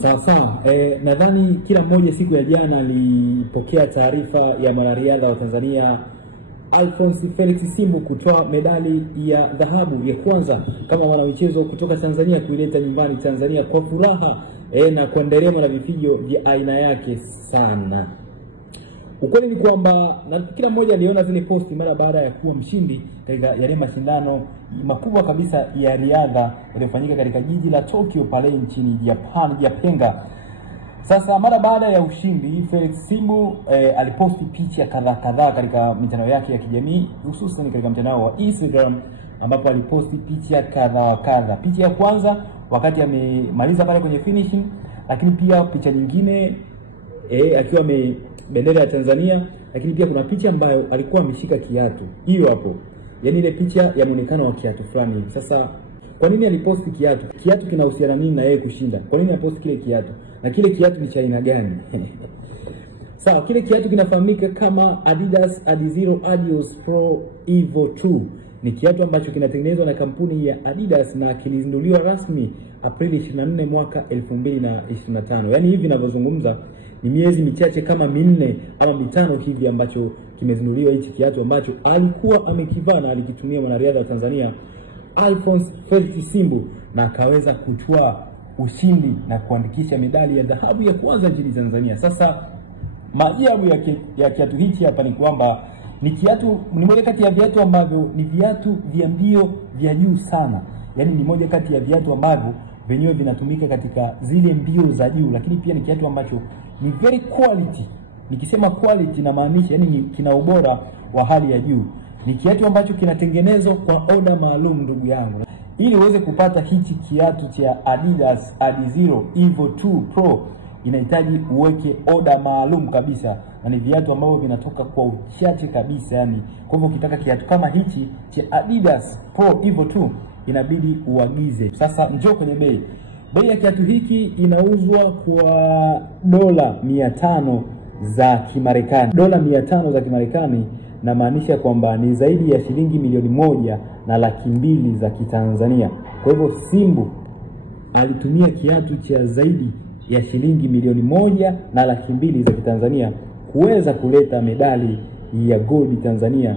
Sawa. Nadhani kila mmoja siku ya jana alipokea taarifa ya mwanariadha wa Tanzania Alphonce Felix Simbu kutoa medali ya dhahabu ya kwanza kama mwanamichezo kutoka Tanzania kuileta nyumbani Tanzania kwa furaha na kwa nderemo na vifijo vya aina yake sana. Ukweli ni kwamba kila mmoja aliona zile posti mara baada ya kuwa mshindi katika yale mashindano makubwa kabisa ya riadha yaliyofanyika katika jiji la Tokyo pale nchini Japan, Japenga. Sasa mara baada ya ushindi, Felix Simbu aliposti picha kadhaa katika mitandao yake ya kijamii, hususan katika mtandao wa Instagram, ambapo aliposti picha kadhaa. Picha ya kwanza wakati amemaliza pale kwenye finishing, lakini pia picha nyingine akiwa bendera ya Tanzania, lakini pia kuna picha ambayo alikuwa ameshika kiatu. Hiyo hapo. Yaani ile picha ya muonekano wa kiatu fulani hivi. Sasa kwa nini aliposti kiatu? Kiatu kinahusiana nini na yeye kushinda? Kwa nini aliposti kile kiatu? Na kile kiatu ni cha aina gani? Sawa, kile kiatu kinafahamika kama Adidas Adizero Adios Pro Evo 2. Ni kiatu ambacho kinatengenezwa na kampuni ya Adidas na kilizinduliwa rasmi Aprili 24 mwaka 2025. Yaani hivi ninavyozungumza ni miezi michache kama 4 ama 5 hivi ambacho kimezinduliwa hichi kiatu ambacho alikuwa amekivaa na alikitumia mwanariadha wa Tanzania Alphonce Felix Simbu, na akaweza kuchukua ushindi na kuandikisha medali ya dhahabu ya kwanza nchini Tanzania. Sasa maajabu ya kiatu hichi hapa ni kwamba ni moja kati ya viatu ambavyo ni viatu vya mbio vya juu sana. Yaani ni moja kati ya viatu ambavyo venyewe vinatumika katika zile mbio za juu, lakini pia ni kiatu ambacho ni very quality. Nikisema quality na maanisha yani kina ubora wa hali ya juu. Ni kiatu ambacho kinatengenezwa kwa oda maalum, ndugu yangu. Ili uweze kupata hichi kiatu cha Adidas Adizero Evo 2 Pro inahitaji uweke oda maalum kabisa, na ni viatu ambavyo vinatoka kwa uchache kabisa yani. Kwa hivyo ukitaka kiatu kama hichi cha Adidas Pro Evo 2 inabidi uagize. Sasa njoo kwenye bei. Bei ya kiatu hiki inauzwa kwa dola 500 za Kimarekani. Dola 500 za Kimarekani na maanisha kwamba ni zaidi ya shilingi 1,200,000 za Kitanzania. Kwa hivyo Simbu alitumia kiatu cha zaidi ya shilingi 1,200,000 za Kitanzania kuweza kuleta medali ya gold Tanzania.